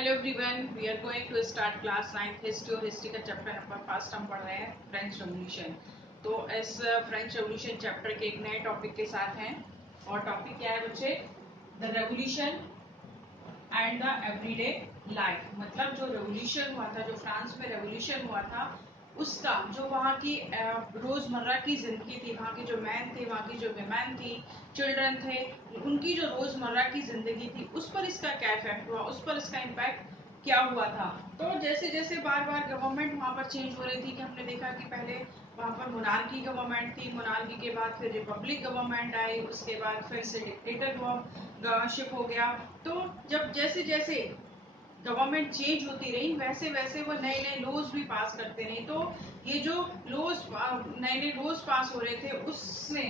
Hello everyone, we are going to start class 9th history और history का chapter number first हम पढ़ रहे हैं फ्रेंच रेवोल्यूशन। तो इस फ्रेंच रेवोल्यूशन चैप्टर के एक नए टॉपिक के साथ हैं और टॉपिक क्या है बच्चे? The revolution and the everyday life. मतलब जो रेवोल्यूशन हुआ था, जो फ्रांस में रेवोल्यूशन हुआ था, उसका जो वहाँ की रोजमर्रा की जिंदगी थी, वहाँ के जो मैन थे, वहाँ की जो विमेन थी, चिल्ड्रन थे, उनकी जो रोजमर्रा की जिंदगी थी, उस पर इसका क्या इफेक्ट हुआ, उस पर इसका इम्पैक्ट क्या हुआ था। तो जैसे जैसे बार बार गवर्नमेंट वहाँ पर चेंज हो रही थी कि हमने देखा कि पहले वहाँ पर मोनार्की गवर्नमेंट थी, मोनार्की के बाद फिर रिपब्लिक गवर्नमेंट आई, उसके बाद फिर से डिक्टेटर गवर्नशिप हो गया। तो जब जैसे जैसे गवर्नमेंट चेंज होती रही, वैसे वैसे वो नए नए लॉज भी पास करते रहे। तो ये जो लॉज, नए नए लॉज पास हो रहे थे, उसने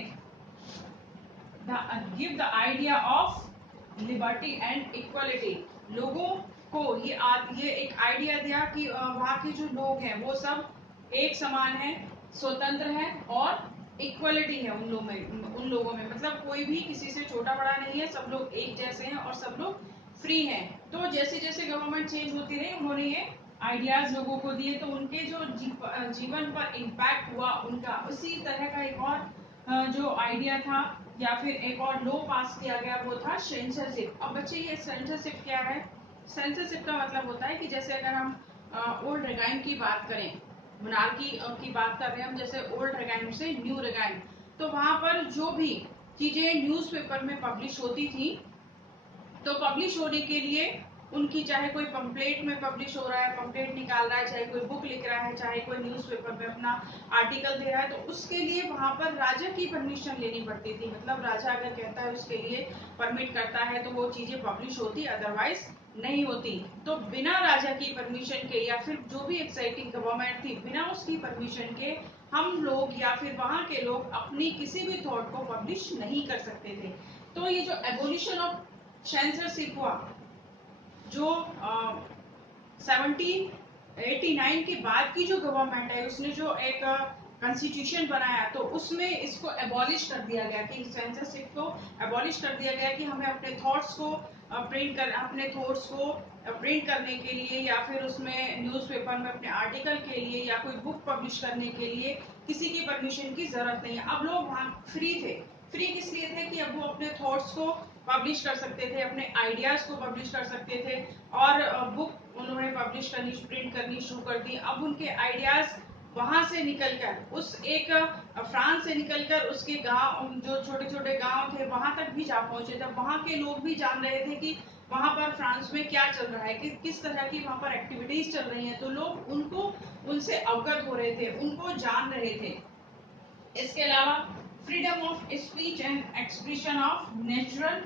give the idea of liberty and equality. लोगों को ये एक आइडिया दिया कि वहाँ के जो लोग हैं वो सब एक समान है, स्वतंत्र है और इक्वलिटी है उन लोगों में। मतलब कोई भी किसी से छोटा बड़ा नहीं है, सब लोग एक जैसे हैं और सब लोग फ्री हैं। तो जैसे जैसे गवर्नमेंट चेंज होती रही, उन्होंने ये आइडियाज लोगों को दिए, तो उनके जो जीवन पर इम्पैक्ट हुआ उनका, उसी तरह का एक और जो आइडिया था या फिर एक और लॉ पास किया गया, वो था सेंसरशिप। अब बच्चे ये सेंसरशिप क्या है? सेंसरशिप का मतलब होता है कि जैसे अगर हम ओल्ड रेगाइन की बात करें, मोनार्की की बात कर रहे हैं हम, जैसे ओल्ड रेगाइन से न्यू रेगाइन, तो वहां पर जो भी चीजें न्यूज़पेपर में पब्लिश होती थी, तो पब्लिश होने के लिए उनकी, चाहे कोई पंपलेट में पब्लिश हो रहा है, पंपलेट निकाल रहा है, चाहे कोई बुक लिख रहा है, चाहे कोई न्यूज़पेपर में अपना आर्टिकल दे रहा है, तो उसके लिए वहां पर राजा की परमिशन लेनी पड़ती थी। मतलब राजा अगर कहता है, उसके लिए परमिट करता है, तो वो चीजें पब्लिश होती, अदरवाइज नहीं होती। तो बिना राजा की परमिशन के, या फिर जो भी एक्साइटिंग गवर्नमेंट थी, बिना उसकी परमिशन के हम लोग या फिर वहां के लोग अपनी किसी भी थॉट को पब्लिश नहीं कर सकते थे। तो ये जो एबोलिशन ऑफ सेंसरशिप हुआ, जो 1789 के बाद की जो गवर्नमेंट है, उसने जो एक कॉन्स्टिट्यूशन बनाया, तो उसमें इसको एबॉलिश कर दिया गया कि सेंसरशिप को एबॉलिश कर दिया गया कि हमें अपने थॉट्स को प्रिंट करने के लिए, या फिर उसमें न्यूज़पेपर में अपने आर्टिकल के लिए, या कोई बुक पब्लिश करने के लिए किसी की परमिशन की जरूरत नहीं है। अब लोग वहाँ फ्री थे। फ्री किस लिए थे? कि अब वो अपने थॉट्स को पब्लिश कर सकते थे, अपने आइडियाज को पब्लिश कर सकते थे, और बुक उन्होंने पब्लिश करनी, प्रिंट करनी शुरू कर दी। अब उनके आइडियाज वहां से निकलकर, उस एक फ्रांस से निकलकर उसके गांव, जो छोटे छोटे गांव थे, वहां तक भी जा पहुंचे। जब वहां के लोग भी जान रहे थे कि वहां पर फ्रांस में क्या चल रहा है, किस तरह की वहां पर एक्टिविटीज चल रही हैं, तो लोग उनसे अवगत हो रहे थे, उनको जान रहे थे। इसके अलावा freedom of speech and expression of natural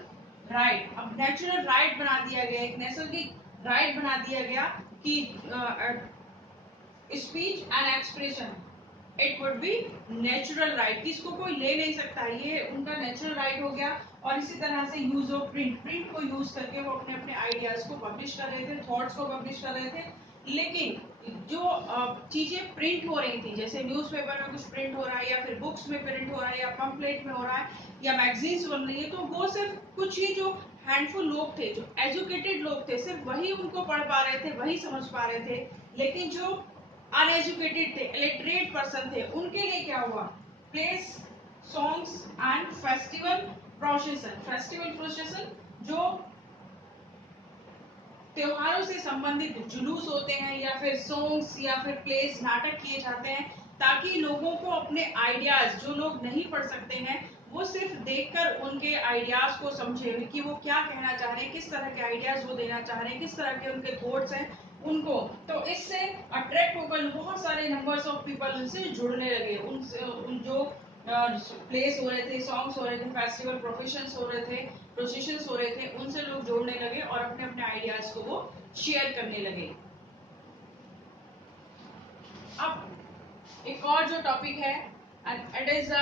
right. अब नेचुरल राइट बना दिया गया, एक नैसर्गिक राइट बना दिया गया कि speech and expression, it would be natural right, किसको कोई ले नहीं सकता, ये उनका नेचुरल राइट हो गया। और इसी तरह से यूज ऑफ प्रिंट को यूज करके वो अपने अपने आइडियाज को पब्लिश कर रहे थे, थॉट्स को पब्लिश कर रहे थे। लेकिन जो चीजें प्रिंट हो रही थी, जैसे न्यूज़पेपर में कुछ प्रिंट हो रहा है, या फिर बुक्स में प्रिंट हो रहा है, या पंपलेट में हो रहा है, या मैगजीन्स बन रही है, तो वो सिर्फ कुछ ही जो हैंडफुल लोग थे, जो एजुकेटेड लोग थे, सिर्फ वही उनको पढ़ पा रहे थे, वही समझ पा रहे थे। लेकिन जो अनएजुकेटेड थे, इलिटरेट पर्सन थे, उनके लिए क्या हुआ? Place, songs and festival procession, जो त्योहारों से संबंधित जुलूस होते हैं, या फिर सॉन्ग्स, या फिर प्लेस, नाटक किए जाते हैं, ताकि लोगों को अपने आइडियाज, जो लोग नहीं पढ़ सकते हैं, वो सिर्फ देखकर उनके आइडियाज को समझे कि वो क्या कहना चाह रहे हैं, किस तरह के आइडियाज वो देना चाह रहे हैं, किस तरह के उनके थॉट्स हैं उनको। तो इससे अट्रैक्ट होकर बहुत सारे नंबर्स ऑफ पीपल उनसे जुड़ने लगे, उनसे, उन जो प्लेस हो रहे थे, सॉन्ग्स हो रहे थे, फेस्टिवल प्रोफेशंस हो रहे थे, प्रोसेशंस हो रहे थे, उनसे लोग जोड़ने लगे और अपने अपने आइडियाज को वो शेयर करने लगे। अब एक और जो टॉपिक है, and it is the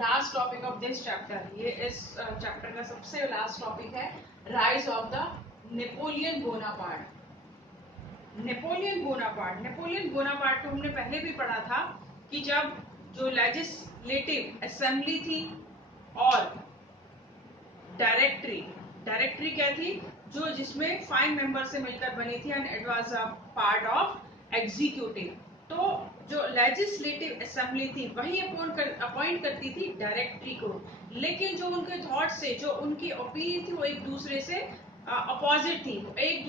last topic of this chapter, ये इस चैप्टर का सबसे लास्ट टॉपिक है, rise of the Napoleon Bonaparte. Napoleon Bonaparte को हमने पहले भी पढ़ा था कि जब जो लेजिस्लेटिव असेंबली थी और डायरेक्टरी क्या थी? जो जिसमें 5 मेंबर से मिलकर बनी थी and it was a part of executive. तो जो लेजिस्लेटिव असेंबली थी वही अपॉइंट करती थी डायरेक्टरी को, लेकिन जो उनके थॉट्स थे, जो उनकी ओपिनियन थी, वो एक दूसरे से अपोजिट थी, एक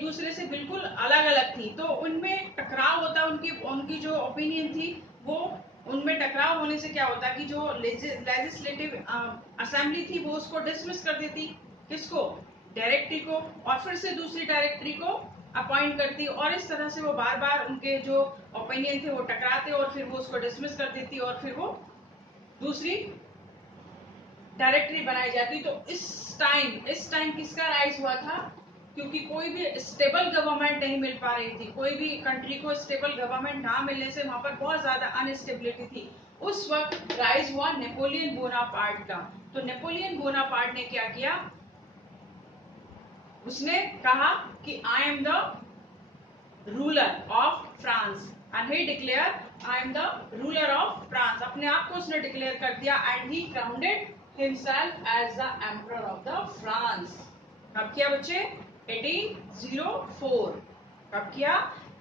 दूसरे से बिल्कुल अलग अलग थी। तो उनमें टकराव होता, उनकी उनकी जो ओपिनियन थी वो उनमें टकराव होने से क्या होता कि जो लेजिस्लेटिव असेंबली थी वो उसको डिसमिस कर देती, किसको, डायरेक्टरी को, और फिर से दूसरी डायरेक्टरी को अपॉइंट करती, और इस तरह से वो बार बार उनके जो ओपिनियन थे वो टकराते और फिर वो उसको डिसमिस कर देती और फिर वो दूसरी डायरेक्टरी बनाई जाती। तो इस टाइम किसका राइज हुआ था, क्योंकि कोई भी स्टेबल गवर्नमेंट नहीं मिल पा रही थी, कोई भी कंट्री को स्टेबल गवर्नमेंट ना मिलने से वहां पर बहुत ज्यादा अनस्टेबिलिटी थी। उस वक्त राइज हुआ नेपोलियन बोनापार्ट का। तो नेपोलियन बोनापार्ट ने क्या किया, उसने कहा कि I am the ruler of France and he declare I am the ruler of France. अपने आप को उसने डिक्लेयर कर दिया and he crowned himself as the emperor of the France. कब किया बच्चे, 1804। कब किया,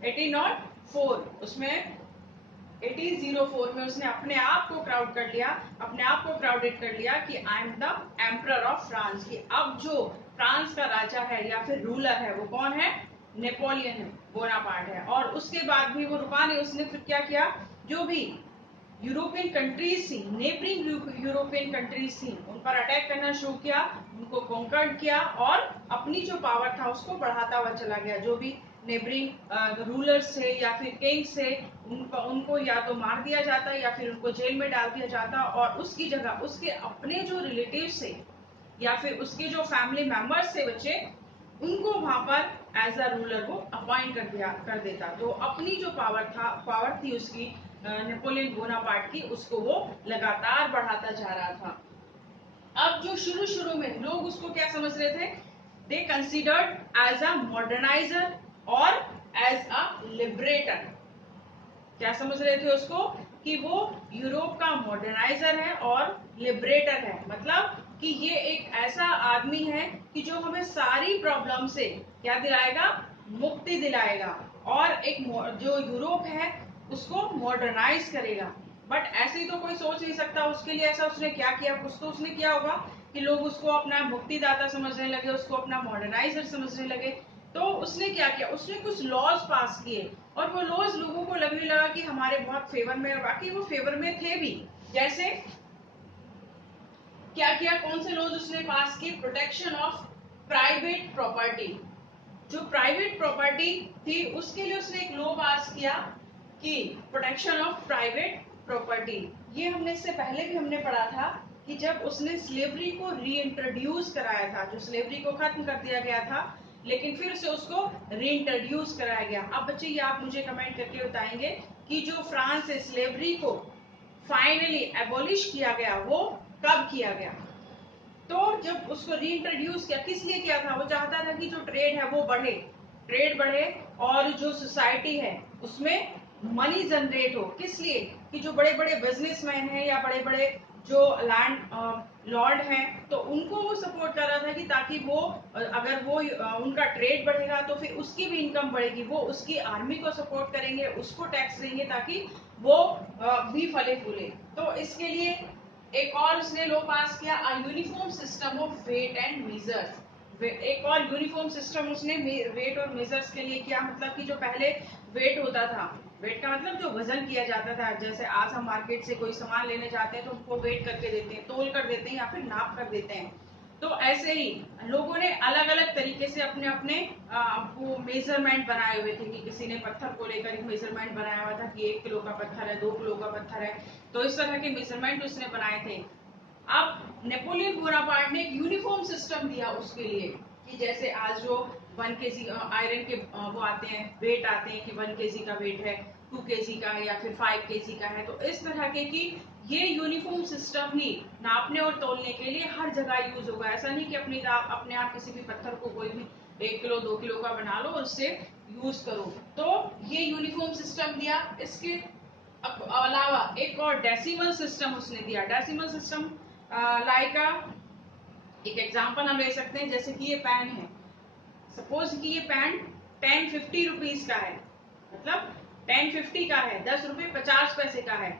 1804। उसमें 1804 में उसने अपने आप को क्राउड कर लिया, अपने आप को क्राउडेड कर लिया कि I am the emperor of France, कि अब जो फ्रांस का राजा है या फिर रूलर है वो कौन है, नेपोलियन बोनापार्ट है। और उसके बाद भी वो रुका नहीं, उसने फिर क्या किया, जो भी यूरोपियन कंट्रीज थी, नेबरिंग यूरोपियन कंट्रीज थी, उन पर अटैक करना शुरू किया, उनको कॉन्कर्ड किया और अपनी जो पावर था उसको बढ़ाता हुआ चला गया। जो भी नेबरिंग रूलर्स थे या फिर किंग्स थे, उनको या तो मार दिया जाता या फिर उनको जेल में डाल दिया जाता, और उसकी जगह उसके अपने जो रिलेटिव्स थे या फिर उसके जो फैमिली मेंबर्स थे बच्चे, उनको वहां पर एज अ रूलर वो अपॉइंट कर देता। तो अपनी जो पावर थी उसकी, नेपोलियन बोनापार्ट की, उसको वो लगातार बढ़ाता जा रहा था। अब जो शुरू में लोग उसको क्या समझ रहे थे, दे कंसिडर्ड एज अ मॉडर्नाइजर और एज अ लिबरेटर। क्या समझ रहे थे उसको, कि वो यूरोप का मॉडर्नाइजर है और लिबरेटर है, मतलब कि ये एक ऐसा आदमी है कि जो हमें सारी प्रॉब्लम से क्या दिलाएगा, मुक्ति दिलाएगा, और एक जो यूरोप है उसको मॉडर्नाइज करेगा। बट ऐसे ही तो कोई सोच नहीं सकता, उसके लिए ऐसा उसने क्या किया, कुछ तो उसने किया होगा कि लोग उसको अपना मुक्तिदाता समझने लगे, उसको अपना मॉडर्नाइजर समझने लगे। तो उसने क्या किया, उसने कुछ लॉज पास किए, और वो लॉज लोगों को लगने लगा कि हमारे बहुत फेवर में, और बाकी वो फेवर में थे भी। जैसे क्या किया, कौन से लॉज उसने पास किए, प्रोटेक्शन ऑफ प्राइवेट प्रॉपर्टी। जो प्राइवेट प्रॉपर्टी थी उसके लिए उसने एक लॉ पास किया कि प्रोटेक्शन ऑफ प्राइवेट प्रॉपर्टी। ये हमने इससे पहले भी हमने पढ़ा था कि जब उसने स्लेवरी को रीइंट्रोड्यूस कराया था, जो स्लेवरी को खत्म कर दिया गया था लेकिन फिर से उसको रीइंट्रोड्यूस कराया गया। अब बच्चे ये आप मुझे कमेंट करके बताएंगे कि जो फ्रांस से स्लेवरी को फाइनली एबॉलिश किया गया वो कब किया गया। तो जब उसको रीइंट्रोड्यूस किया, किस लिए किया था, वो चाहता था कि जो ट्रेड है वो बढ़े, ट्रेड बढ़े और जो सोसाइटी है उसमें मनी जनरेट हो। किस लिए, कि जो बड़े बड़े बिजनेसमैन हैं या बड़े बड़े जो लैंड लॉर्ड हैं, तो उनको वो सपोर्ट कर रहा था कि ताकि वो अगर वो उनका ट्रेड बढ़ेगा तो फिर उसकी भी इनकम बढ़ेगी, वो उसकी आर्मी को सपोर्ट करेंगे, उसको टैक्स देंगे ताकि वो भी फले फूले। तो इसके लिए एक और उसने लॉ पास किया, a uniform system of weight and measures. एक और यूनिफॉर्म सिस्टम उसने वेट और मेजर्स के लिए किया, मतलब कि जो पहले वेट होता था, वेट का मतलब जो वजन किया जाता था, जैसे आज हम मार्केट से कोई सामान लेने जाते हैं तो उनको वेट करके देते हैं, तोल कर देते हैं या फिर नाप कर देते हैं। तो ऐसे ही लोगों ने अलग अलग तरीके से अपने अपने वो मेजरमेंट बनाए हुए थे, कि किसी ने पत्थर को लेकर एक मेजरमेंट बनाया हुआ था कि 1 किलो का पत्थर है, 2 किलो का पत्थर है। तो इस तरह के मेजरमेंट उसने बनाए थे। अब नेपोलियन बोनापार्ट ने एक यूनिफॉर्म सिस्टम दिया उसके लिए, कि जैसे आज जो 1 केजी आयरन के वो आते हैं, वेट आते हैं कि 1 केजी का वेट है, 2 केजी का है या फिर 5 केजी का है। तो इस तरह के कि ये यूनिफॉर्म सिस्टम ही नापने और तोलने के लिए हर जगह यूज होगा। ऐसा नहीं कि अपने आप किसी भी पत्थर को कोई भी 1 किलो 2 किलो का बना लो और उससे यूज करो। तो ये यूनिफॉर्म सिस्टम दिया। इसके अलावा एक और डेसिमल सिस्टम उसने दिया। डेसिमल सिस्टम लाइक एक एग्जांपल हम ले सकते हैं, जैसे कि ये पेन है, सपोज कि ये पेन 10-50 रुपीज का है, मतलब 10-50 का है, 10 रुपए 50 पैसे का है।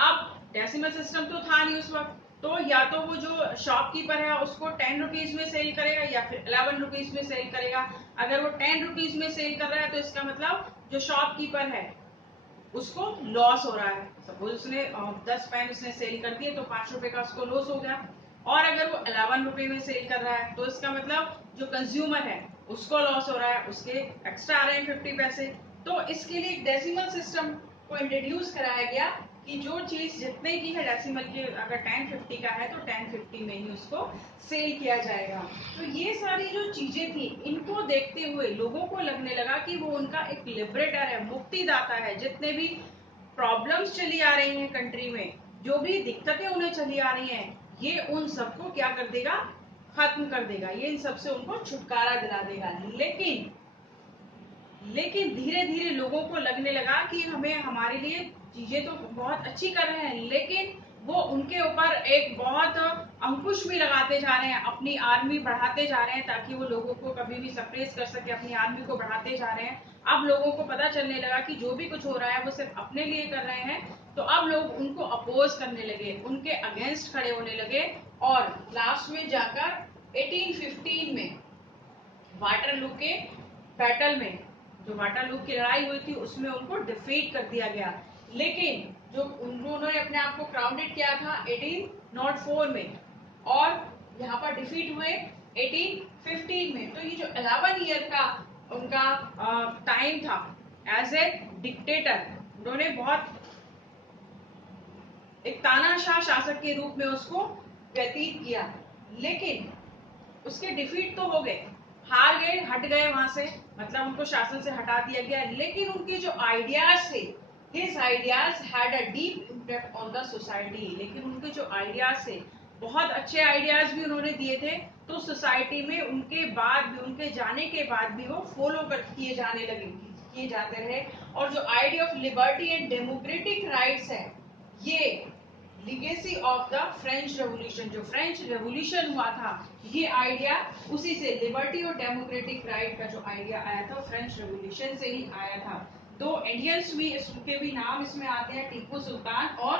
अब डेसिमल सिस्टम तो था नहीं उस वक्त, तो या तो वो जो शॉपकीपर है उसको 10 रुपीज में सेल करेगा या फिर 11 रुपीज में सेल करेगा। अगर वो 10 रुपीज में सेल कर रहा है तो इसका मतलब जो शॉपकीपर है उसको लॉस हो रहा है। सपोज उसने 10 पेन उसने सेल कर दिए तो 5 रुपए का उसको लॉस हो गया। और अगर वो 11 रुपए में सेल कर रहा है तो इसका मतलब जो कंज्यूमर है उसको लॉस हो रहा है, उसके एक्स्ट्रा आ रहे हैं 50 पैसे। तो इसके लिए डेसिमल सिस्टम को इंट्रोड्यूस कराया गया कि जो चीज जितने की है डेसिमल के, अगर 1050 का है तो 1050 में ही उसको सेल किया जाएगा। तो ये सारी जो चीजें थी इनको देखते हुए लोगों को लगने लगा कि वो उनका एक लिबरेटर है, मुक्तिदाता है। जितने भी प्रॉब्लम्स चली आ रही हैं कंट्री में, जो भी दिक्कतें उन्हें चली आ रही हैं, ये उन सबको क्या कर देगा, खत्म कर देगा, ये इन सबसे उनको छुटकारा दिला देगा। लेकिन धीरे धीरे लोगों को लगने लगा कि हमें हमारे लिए चीजें तो बहुत अच्छी कर रहे हैं, लेकिन वो उनके ऊपर एक बहुत अंकुश भी लगाते जा रहे हैं, अपनी आर्मी बढ़ाते जा रहे हैं ताकि वो लोगों को कभी भी सप्रेस कर सके, अपनी आर्मी को बढ़ाते जा रहे हैं। अब लोगों को पता चलने लगा कि जो भी कुछ हो रहा है वो सिर्फ अपने लिए कर रहे हैं, तो अब लोग उनको अपोज करने लगे, उनके अगेंस्ट खड़े होने लगे। और लास्ट में जाकर 1815 में वाटरलू के बैटल में, जो वाटरलू की लड़ाई हुई थी उसमें उनको डिफीट कर दिया गया। लेकिन जो उन्होंने अपने आप को क्राउडेड किया था 1804 में, और यहाँ पर डिफीट हुए 1815 में। तो ये जो 11 ईयर का उनका टाइम था एज ए डिक्टेटर, उन्होंने बहुत एक तानाशाह शासक के रूप में उसको व्यतीत किया। लेकिन उसके डिफीट तो हो गए, हार गए, हट गए वहां से, मतलब उनको शासन से हटा दिया गया। लेकिन उनके जो आइडियाज थे, his ideas had a deep impact on the society. लेकिन उनके जो आइडियाज थे, बहुत अच्छे आइडियाज भी उन्होंने दिए थे, तो सोसाइटी में उनके बाद भी, उनके जाने के बाद भी वो फॉलो कर किए जाने लगे, किए जाते रहे। और जो idea of liberty and democratic rights है, ये legacy of the French revolution, जो फ्रेंच रेवोल्यूशन हुआ था, ये आइडिया उसी से, लिबर्टी और डेमोक्रेटिक राइट का जो आइडिया आया था फ्रेंच रेवोल्यूशन से ही आया था। तो इंडियंस भी इसके भी नाम इसमें आते हैं, टीपू सुल्तान और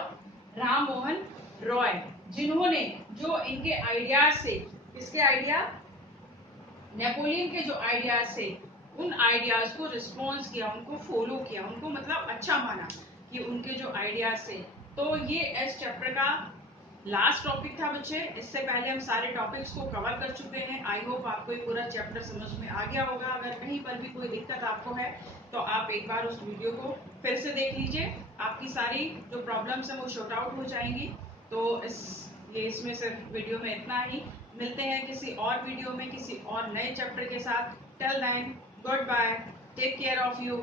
राम मोहन रॉय, जिन्होंने जो इनके आइडियाज से, किसके आइडिया, नेपोलियन के जो आइडियाज थे, उन आइडियाज को रिस्पॉन्स किया, उनको फॉलो किया, उनको मतलब अच्छा माना कि उनके जो आइडियाज थे। तो ये इस चैप्टर का लास्ट टॉपिक था बच्चे। इससे पहले हम सारे टॉपिक्स को कवर कर चुके हैं। आई होप आपको ये पूरा चैप्टर समझ में आ गया होगा। अगर कहीं पर भी कोई दिक्कत आपको है तो आप एक बार उस वीडियो को फिर से देख लीजिए, आपकी सारी जो प्रॉब्लम्स हैं वो शॉर्ट आउट हो जाएंगी। तो इसमें सिर्फ वीडियो में इतना ही। मिलते हैं किसी और वीडियो में किसी और नए चैप्टर के साथ। Till then, goodbye, take care of you.